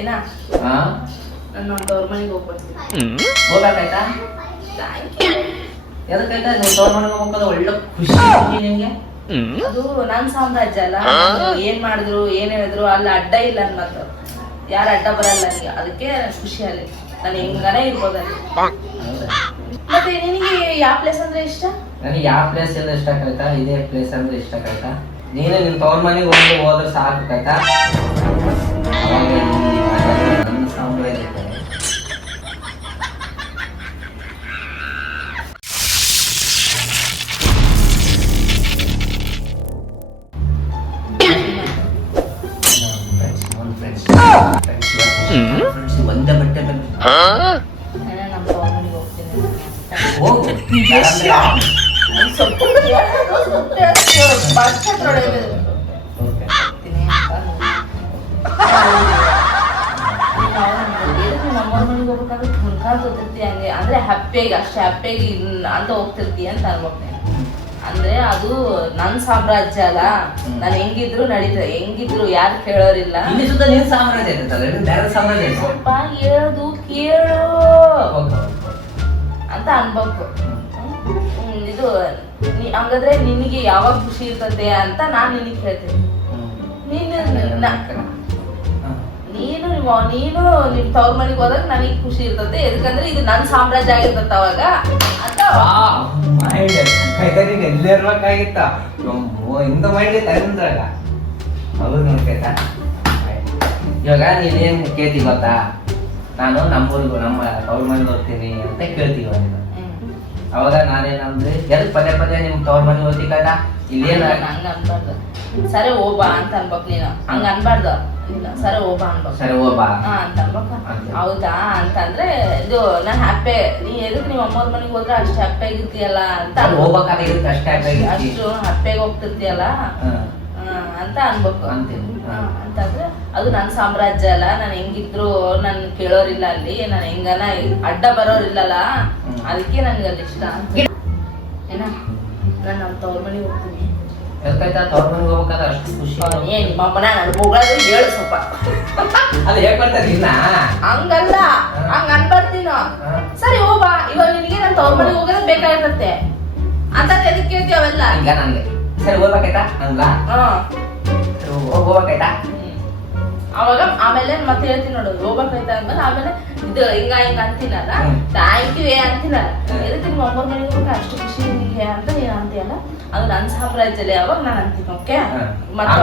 ಏನ ನನ್ನ ತವ್ರ ಮನೆಗೆ ಹೋಗ್ಬರ್ತೀನಿ. ಹೋಗ್ಬೇಕಾಯ್ತಾ? ಎದಕ್ಕಾಯ್ತಾ? ನೀವು ತವ್ರ ಮನೆಗೆ ಹೋಗೋದು ಒಳ್ಳೆ ಖುಷಿ ನಿಮ್ಗೆ. ಅದು ನನ್ ಸಾಮ್ರಾಜ್ಯ ಅಲ್ಲ. ಏನ್ ಮಾಡಿದ್ರು ಏನ್ ಹೇಳಿದ್ರು ಅಲ್ಲಿ ಅಡ್ಡ ಇಲ್ಲ ನನ್ ಮಾತು, ಯಾರು ಅಡ್ಡ ಬರಲ್ಲ ನನಗೆ. ಅದಕ್ಕೆ ಖುಷಿ ಅಲ್ಲಿ ನಾನು ಹೆಂಗನೇ ಇರ್ಬೋದಲ್ಲಿ. ಮತ್ತೆ ನಿನಗೆ ಯಾವ ಪ್ಲೇಸ್ ಅಂದ್ರೆ ಇಷ್ಟ? ನನಗೆ ಯಾವ ಪ್ಲೇಸ್ ಎಲ್ಲ ಇಷ್ಟ ಆಯ್ತಾ? ಇದೇ ಪ್ಲೇಸ್ ಅಂದ್ರೆ ಇಷ್ಟ ಆಯ್ತಾ? ನೀನು ನಿನ್ ತವ್ರ ಮನೆಗೆ ಹೋದ್ರೆ ಸಾಕಾಯ್ತಾ? ನನ್ನ ಸಾಮ್ರಾಜ್ಯ ಒಂದೇ ಬಟ್ಟೆ ನಮ್ಮ ತವ್ರ ಮನೆಗೆ ಹೋಗ್ತೀನಿ. ನಮ್ಮವ್ರ ಮನೆಗೆ ಹೋಗ್ಬೇಕಾದ್ರೆ ಹುಡ್ಕಾಡ್ ಹೋಗ್ತಿರ್ತಿ ಹಂಗೆ, ಅಂದ್ರೆ ಹ್ಯಾಪಿಯಾಗಿ ಅಷ್ಟೇ ಹ್ಯಾಪಿಯಾಗಿ ಅಂತ ಹೋಗ್ತಿರ್ತಿ ಅಂತ ಅನ್ಬೋಗ್ತೇನೆ. ಅಂದ್ರೆ ಅದು ನನ್ ಸಾಮ್ರಾಜ್ಯ ಅಲ್ಲ, ನಾನು ಹೆಂಗಿದ್ರು ನಡೀತದೆ, ಹೆಂಗಿದ್ರು ಯಾರು ಕೇಳೋರಿಲ್ಲ. ಇಲ್ಲಿ ಸುತ್ತ ನಿನ್ ಸಾಮ್ರಾಜ್ಯ ಇರುತ್ತಲ್ಲ, ಬೇರೆ ಸಾಮ್ರಾಜ್ಯ ಇಲ್ಲ. ಸ್ವಲ್ಪ ಹೇಳೋದು ಕೇಳು ಅಂತ ಅನ್ಬೇಕು. ಇದು ಹಂಗಾದ್ರೆ ನಿನಗೆ ಯಾವಾಗ ಖುಷಿ ಇರ್ತದೆ ಅಂತ ನಾನ್ ನಿನಗೆ ಕೇಳ್ತೀನಿ. ನೀನು ನಿಮ್ ತವ್ರ ಮನೆಗೆ ಹೋದಾಗ ನನಗೆ ಖುಷಿ ಇರ್ತದೆ, ಎದಕ್ಕಂದ್ರೆ ಇದು ನನ್ ಸಾಮ್ರಾಜ್ಯ ಆಗಿರ್ತದೆ ಅವಾಗ ಅಂತ. ಎಲ್ಲೇ ಇರ್ಬೇಕಾಗಿತ್ತ ಇಂಥ ಮೈಂಡ್ ತಂದಾಗ ಹೌದು ನೋಡ್ಕೈತಾ. ಇವಾಗ ನೀನೇನ್ ಕೇಳ್ತಿ ಗೊತ್ತಾ? ನಾನು ನಮ್ಮೂರಿಗೂ ನಮ್ಮ ತವ್ರ ಮನೆಗೆ ಹೋಗ್ತೀನಿ ಅಂತ ಕೇಳ್ತೀವ ನೀನು. ಅವಾಗ ನಾನೇನಂದ್ರೆ ಎದಕ್ ಪದೇ ಪದೇ ನಿಮ್ ತವ್ರ ಮನೆಗೆ ಹೋಗ್ತಿ ಕಡ? ಇಲ್ಲೇನ ಹಂಗ ಅನ್ಬಾರ್ದು, ಸರಿ ಹೋಗ್ಬಾ ಅಂತ ಅನ್ಬೇಕು ನೀನು. ಹಂಗ ಅನ್ಬಾರ್ದು, ಸರಿ ಹೋಗ್ಬಾ ಅನ್ಬೇಕು. ಸರಿ ಹೋಗ್ಬಾ ಅಂತ ಅನ್ಬೇಕು. ಹೌದಾ ಅಂತಂದ್ರೆ ಇದು ನಾನ್ ಹ್ಯಾಪಿ. ನೀ ಎದಕ್ ನೀವ್ ಅಮ್ಮವ್ರ ಮನೆಗೆ ಹೋದ್ರೆ ಅಷ್ಟು ಹ್ಯಾಪಿ ಆಗಿರ್ತೀಯಲ್ಲ ಅಂತ ಹೋಗ್ಬೇಕಾಗಿರುತ್ತೆ. ಅಷ್ಟು ಹ್ಯಾಪಿಯಾಗಿ ಹೋಗ್ತಿರ್ತೀಯಲ್ಲ ಅಂತ ಅನ್ಬೇಕು. ಅಂತಂದ್ರೆ ಅದು ನನ್ ಸಾಮ್ರಾಜ್ಯ ಅಲ್ಲ, ನಾನು ಹೆಂಗಿದ್ರು ನನ್ ಕೇಳೋರಿಲ್ಲ ಅಲ್ಲಿ, ನಾನು ಹೆಂಗನ ಅಡ್ಡ ಬರೋರಿಲ್ಲಲ್ಲ, ಅದಕ್ಕೆ ನನ್ಗೆ ಅಲ್ಲಿ ಇಷ್ಟ ಅಂತ. ಏನ ನಾನು ನಮ್ಮ ತವ್ರ ಮನೆಗೆ ಹೋಗ್ತೀನಿ. ತವ್ರ ಮನೆಗೆ ಹೋಗ್ಬೇಕಾದ್ರೆ ಅಷ್ಟು ಖುಷಿ. ನಿಮ್ಮ ಅಮ್ಮನ ನನ್ ಹೋಗೋದು ಹೇಳು ಸ್ವಲ್ಪ. ಅದು ಹೇಳ್ಕೊಡ್ತಾರೆ ಇನ್ನ ಹಂಗಲ್ಲ, ಹಂಗ ಅನ್ಬಾರ್ತೀನೋ. ಸರಿ ಹೋಗ್ಬಾ, ಇವಾಗ ನಿನಗೆ ನನ್ ತವ್ರ ಮನೆಗೆ ಹೋಗೋದು ಬೇಕಾಗಿರುತ್ತೆ ಅಂತ ಎದಕ್ಕೆ ಕೇಳ್ತೀವಿ ಅವೆಲ್ಲ. ಈಗ ನಂಗೆ ಸರಿ ಹೋಗ್ಬೇಕಾಯ್ತಾ? ಹಂಗ ಹೋಗ್ಬೇಕಾಯ್ತಾ? ಅವಾಗ ಆಮೇಲೆ ಮತ್ತೆ ಹೇಳ್ತೀನಿ ನೋಡು, ಹೋಗ್ಬೇಕಾಯ್ತಾ ಅಂದ್ಮೇಲೆ ಆಮೇಲೆ ಇದು ಹಿಂಗ ಅಂತೀನಲ್ಲ, ಥ್ಯಾಂಕ್ ಯು ಅಂತೀನಲ್ಲ, ಎದಕ್ಕೆ ನಿಮ್ಮ ಅಮ್ಮವ್ರ ಮನೆಗೆ ಹೋಗಿ ಅಷ್ಟು ಖುಷಿ ನಿನಗೆ ಅಂತ ನೀನು ಅಂತೀಯಲ್ಲ, ಅದು ನನ್ನ ಸಾಮ್ರಾಜ್ಯದಲ್ಲಿ ಅವಾಗ ನಾನು ಅಂತೀನಿ. ಓಕೆ, ಮತ್ತೆ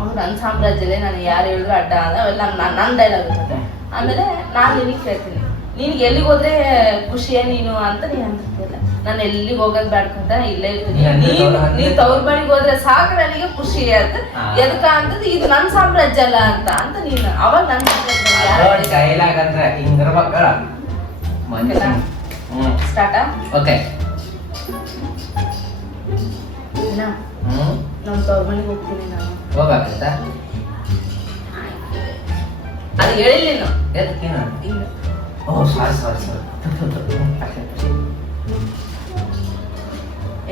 ಅವಾಗ ನನ್ನ ಸಾಮ್ರಾಜ್ಯದಲ್ಲಿ ನಾನು ಯಾರು ಹೇಳಿದ್ರು ಅಡ್ಡ ಅಲ್ಲ, ಅವೆಲ್ಲ ನನ್ನ ಡೈಲಾಗ್ ಇರುತ್ತೆ. ಆಮೇಲೆ ನಾನು ನಿನಗೆ ಕೇಳ್ತೀನಿ, ನಿನ್ಗೆ ಎಲ್ಲಿಗೆ ಹೋದ್ರೆ ಖುಷಿಯ ನೀನು ಅಂತ ನೀನು ಅಂತಿರ್ತಿಲ್ಲ. ನಾನು ಎಲ್ಲಿಗೆ ಹೋಗೋದ್ ಬೇಡ್ಕಂತ ಇಲ್ಲೇ ಇರ್ತೀನಿ. ನೀ ತವ್ರ ಮನೆಗೆ ಹೋದ್ರೆ ಸಾಕು ನನಗೆ ಖುಷಿ ಅಂತ. ಎದಕ್ಕ ಅಂತಂದ್ರೆ ಇದು ನನ್ ಸಾಮ್ರಾಜ್ಯ ಅಲ್ಲ ಅಂತ ನೀನು ಅವಾಗ ನನ್ ಸ್ಟಾರ್ಟಾ? ಓಕೆ, ನಮ್ ತವ್ರ ಮನೆಗೆ ಹೋಗ್ತೀನಿ ನಾನು. ಹೋಗ್ಬೇಕಾಯ್ತಾ? ಅದು ಹೇಳಿಲ್ಲ ನೀನು. ಎದಕ್ಕೇನು? ಓ ಸಾರಿ ಸಾರಿ ಸಾರಿ.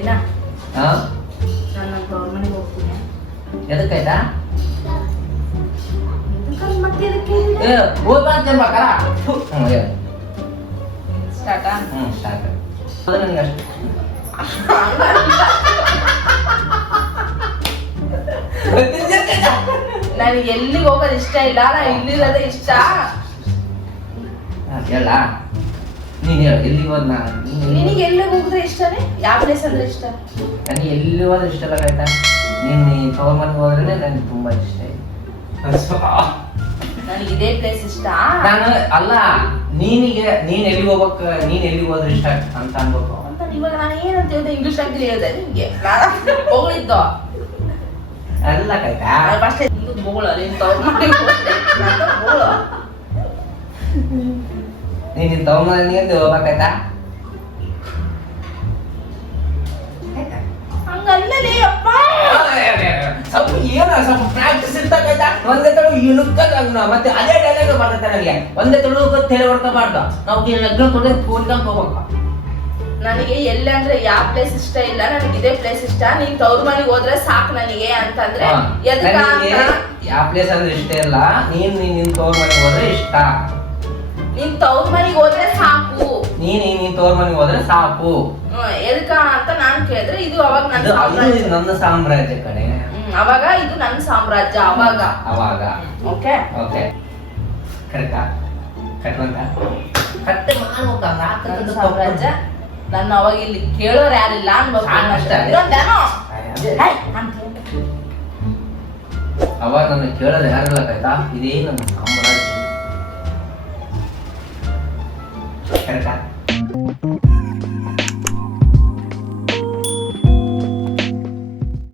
ಏನ ನಾನು ನಮ್ಮ ತವ್ರ ಮನೆಗೆ ಹೋಗ್ತೀನಿ. ಎದಕ್ಕಾಯ್ತಾ? ಮತ್ತೆ ಎದಕ್ಕೆ ಸ್ಟಾರ್ಟಾ? ಸ್ಟಾರ್ಟ್. ನನಗೆ ಅಷ್ಟು ನನಗೆ ಎಲ್ಲಿಗೆ ಹೋಗೋದು ಇಷ್ಟ ಇಲ್ಲ, ನಾ ಇಲ್ಲಿರೋದೇ ಇಷ್ಟ. ಹೇಳ ನೀನ್ ಹೇಳ, ಎಲ್ಲಿಗೆ ಹೋದ್? ನಿನಗೆ ಎಲ್ಲಿಗೆ ಹೋಗಿದ್ರೆ ಇಷ್ಟನೇ? ಯಾವ ಪ್ಲೇಸ್ ಅಂದ್ರೆ ಇಷ್ಟ? ನನಗೆ ಎಲ್ಲಿ ಹೋದ್ರೆ ಇಷ್ಟ ಇಲ್ಲ ಆಯ್ತಾ? ನೀನ್ ತವ್ರ ಮನೆಗೆ ಹೋದ್ರೆ ನನಗೆ ತುಂಬಾ ಇಷ್ಟ ಇದೆ. ನನಗೆ ಇದೇ ಪ್ಲೇಸ್ ಇಷ್ಟ. ನಾನು ಅಲ್ಲ, ನೀನ್ ಎಲ್ಲಿಗೆ ಹೋಗ್ಬೇಕು, ನೀನ್ ಎಲ್ಲಿಗೆ ಹೋದ್ರೆ ಇಷ್ಟ ಅಂತ ಅನ್ಬೇಕು ಅಂತ. ಇವಾಗ ನಾನು ಏನಂತ ಹೇಳಿದೆ? ಇಂಗ್ಲಿಷ್ ಆಗಿ ಹೇಳಿದೆ ನಿಮ್ಗೆ ಹೋಗಳಿದ್ದು ಎಲ್ಲ ಕಾಯ್ತಾ? ಅಷ್ಟೇ ಬೋಳ ನೀನ್ ತವ್ರ ಮನೆಗೆ ಬೋಳ. ನೀನ್ ತವ್ರ ಮನೆಗೆ ಹೋಗ್ಬೇಕಾಯ್ತಾ? ಹಂಗಲ್ಲೇ ಅಪ್ಪ, ಸ್ವಲ್ಪ ಏನೋ ಸ್ವಲ್ಪ ಪ್ರಾಕ್ಟೀಸ್ ಇರ್ತಾಕೈತಾ? ಒಂದೇ ತಡು ಇಣುಕ್ಕ ಮತ್ತೆ ಅದೇ ಡೈಲಾಗ್ ಬರ್ತೈತೆ ನನಗೆ. ಒಂದೇ ತಡು ತಲೆ ಹೊಡ್ಕೋಬಾರ್ದು. ನಾವು ಲಗ್ನ ಕೊಡೋದು ಹೋಗ್ಬೇಕು. ನನಗೆ ಎಲ್ಲಿ ಅಂದ್ರೆ ಯಾವ ಪ್ಲೇಸ್ ಇಷ್ಟ ಇಲ್ಲ, ನನಗೆ ಇದೇ ಪ್ಲೇಸ್ ಇಷ್ಟ, ನೀನ್ ತವ್ರ ಮನೆಗೆ ಹೋದ್ರೆ ಸಾಕು ನನಗೆ ಅಂತಂದ್ರೆ ಎದಕ್ಕ ಅಂತ. ಯಾವ ಪ್ಲೇಸ್ ಅಂದ್ರೆ ಇಷ್ಟ ಇಲ್ಲ, ನಿನ್ ತವ್ರ ಮನೆಗೆ ಹೋದ್ರೆ ಇಷ್ಟ. ನೀನ್ ತವ್ರ ಮನೆಗೆ ಹೋದ್ರೆ ಸಾಕು, ನೀನ್ ತವ್ರ ಮನೆಗೆ ಹೋದ್ರೆ ಸಾಕು. ಎದಕ್ಕ ಅಂತ ನಾನ್ ಕೇಳಿದ್ರೆ ಇದು ಅವಾಗ ನನ್ನ ಸಾಮ್ರಾಜ್ಯ ಕಡೆ. ಅವಾಗ ಇದು ನನ್ನ ಸಾಮ್ರಾಜ್ಯ ಅವಾಗ. ಓಕೆ ಓಕೆ ಕರೆಕ್ಟಾ? ಕಟ್ಕೊಂತ ಕಟ್ಟೆ ಮಾಡ್ಬೇಕ ನನ್ನ ಸಾಮ್ರಾಜ್ಯ. ನನ್ನ ಅವಾಗ ಇಲ್ಲಿ ಕೇಳೋರು ಯಾರಿಲ್ಲ ಅನ್ಬೇಕು. ಅವಾಗ ನನ್ನ ಕೇಳೋದು ಯಾರಿಲ್ಲ ಆಯ್ತಾ? ಇದೇ ನನ್ನ